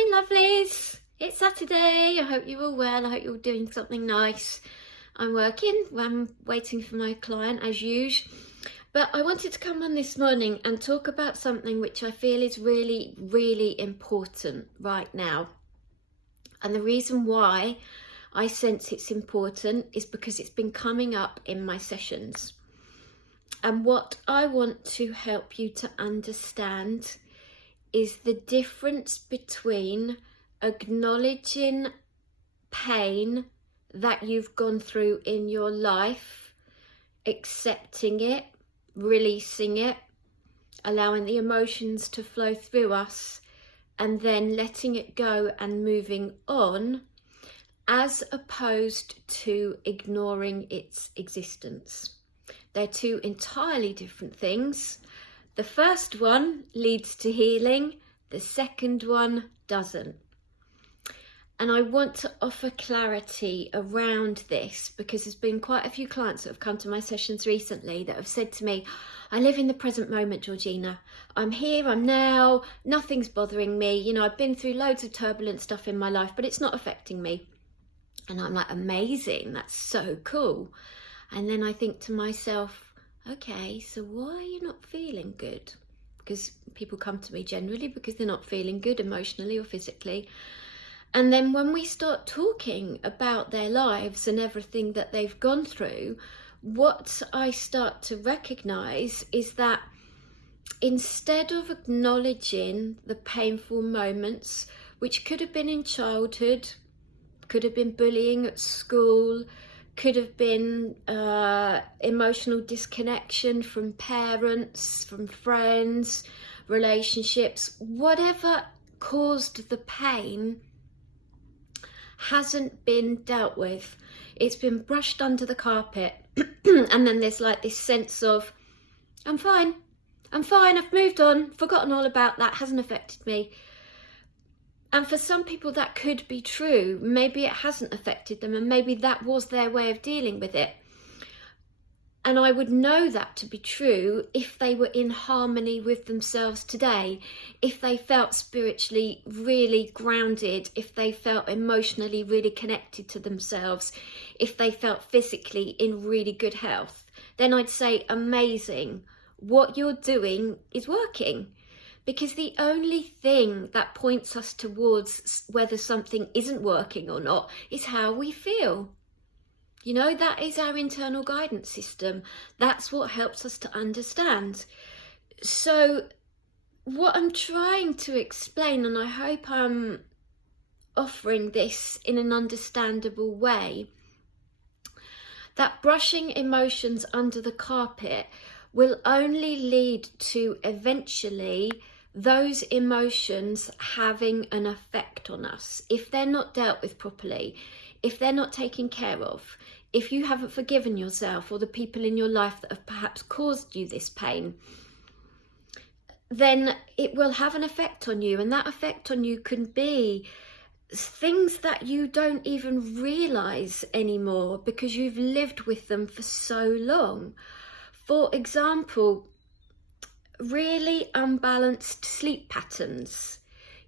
Morning, lovelies. It's Saturday. I hope you're all well. I hope you're doing something nice. I'm working. I'm waiting for my client as usual. But I wanted to come on this morning and talk about something which I feel is really, really important right now. And the reason why I sense it's important is because it's been coming up in my sessions. And what I want to help you to understand is the difference between acknowledging pain that you've gone through in your life, accepting it, releasing it, allowing the emotions to flow through us, and then letting it go and moving on, as opposed to ignoring its existence. They're two entirely different things. The first one leads to healing, the second one doesn't. And I want to offer clarity around this because there's been quite a few clients that have come to my sessions recently that have said to me, I live in the present moment, Georgina. I'm here, I'm now, nothing's bothering me. You know, I've been through loads of turbulent stuff in my life, but it's not affecting me. And I'm like, amazing, that's so cool. And then I think to myself, okay, so why are you not feeling good? Because people come to me generally because they're not feeling good emotionally or physically. And then when we start talking about their lives and everything that they've gone through, what I start to recognize is that instead of acknowledging the painful moments, which could have been in childhood, could have been bullying at school, could have been emotional disconnection from parents, from friends, relationships, whatever caused the pain hasn't been dealt with. It's been brushed under the carpet. And then there's like this sense of, I'm fine, I've moved on, forgotten all about that, hasn't affected me. And for some people that could be true. Maybe it hasn't affected them and maybe that was their way of dealing with it. And I would know that to be true if they were in harmony with themselves today, if they felt spiritually really grounded, if they felt emotionally really connected to themselves, if they felt physically in really good health. Then I'd say, amazing, what you're doing is working. Because the only thing that points us towards whether something isn't working or not is how we feel. You know, that is our internal guidance system. That's what helps us to understand. So what I'm trying to explain, and I hope I'm offering this in an understandable way, that brushing emotions under the carpet will only lead to eventually those emotions having an effect on us if they're not dealt with properly, if they're not taken care of, if you haven't forgiven yourself or the people in your life that have perhaps caused you this pain, then it will have an effect on you. And that effect on you can be things that you don't even realize anymore because you've lived with them for so long. For example, really unbalanced sleep patterns.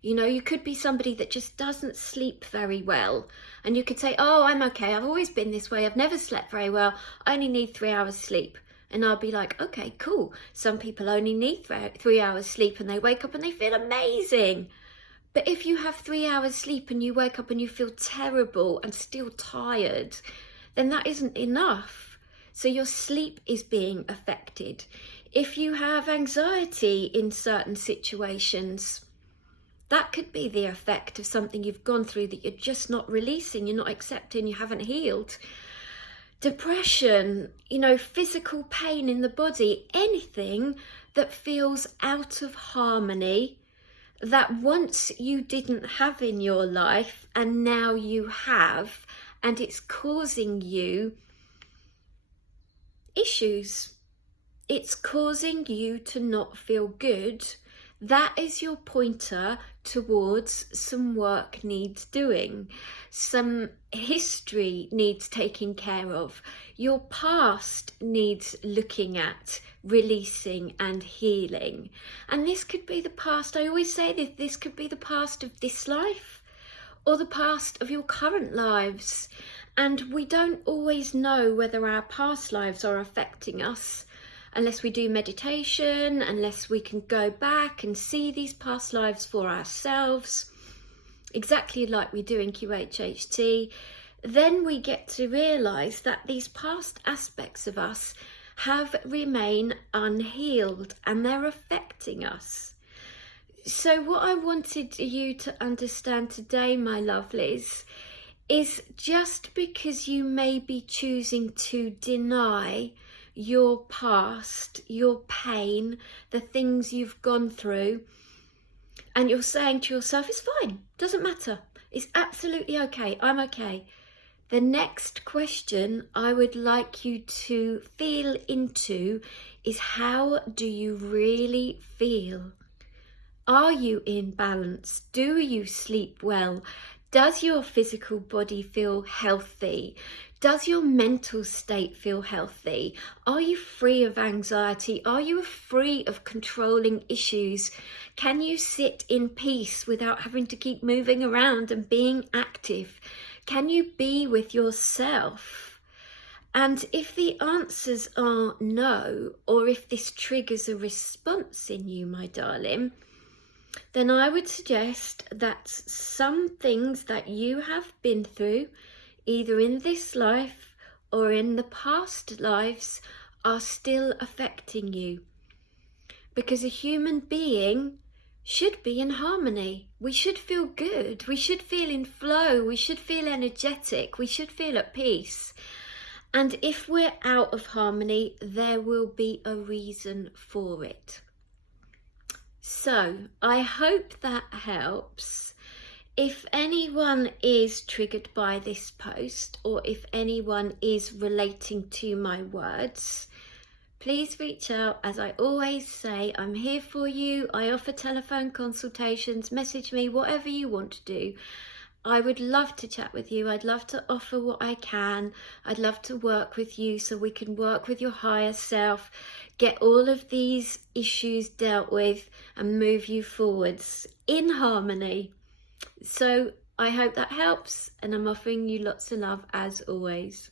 You know, you could be somebody that just doesn't sleep very well. And you could say, oh, I'm okay. I've always been this way. I've never slept very well. I only need 3 hours sleep. And I'll be like, okay, cool. Some people only need 3 hours sleep and they wake up and they feel amazing. But if you have 3 hours sleep and you wake up and you feel terrible and still tired, then that isn't enough. So your sleep is being affected. If you have anxiety in certain situations, that could be the effect of something you've gone through that you're just not releasing, you're not accepting, you haven't healed. Depression, you know, physical pain in the body, anything that feels out of harmony, that once you didn't have in your life and now you have, and it's causing you issues. It's causing you to not feel good. that is your pointer towards some work needs doing, some history needs taking care of, your past needs looking at, releasing and healing. And this could be the past, I always say this could be the past of this life or the past of your current lives. And we don't always know whether our past lives are affecting us unless we do meditation, unless we can go back and see these past lives for ourselves, exactly like we do in 𝕍𝕍𝕍. Then we get to realise that these past aspects of us have remained unhealed and they're affecting us. So what I wanted you to understand today, my lovelies, is just because you may be choosing to deny your past, your pain, the things you've gone through, and you're saying to yourself, it's fine, doesn't matter, it's absolutely okay, I'm okay. The next question I would like you to feel into is, how do you really feel? Are you in balance? Do you sleep well? Does your physical body feel healthy? Does your mental state feel healthy? Are you free of anxiety? Are you free of controlling issues? Can you sit in peace without having to keep moving around and being active? Can you be with yourself? And if the answers are no, or if this triggers a response in you, my darling, then I would suggest that some things that you have been through, either in this life or in the past lives, are still affecting you. Because a human being should be in harmony. We should feel good. We should feel in flow. We should feel energetic. We should feel at peace. And if we're out of harmony, there will be a reason for it. So I hope that helps. If anyone is triggered by this post, or if anyone is relating to my words, please reach out. As I always say, I'm here for you. I offer telephone consultations, message me, whatever you want to do. I would love to chat with you. I'd love to offer what I can. I'd love to work with you so we can work with your higher self, get all of these issues dealt with and move you forwards in harmony. So I hope that helps, and I'm offering you lots of love as always.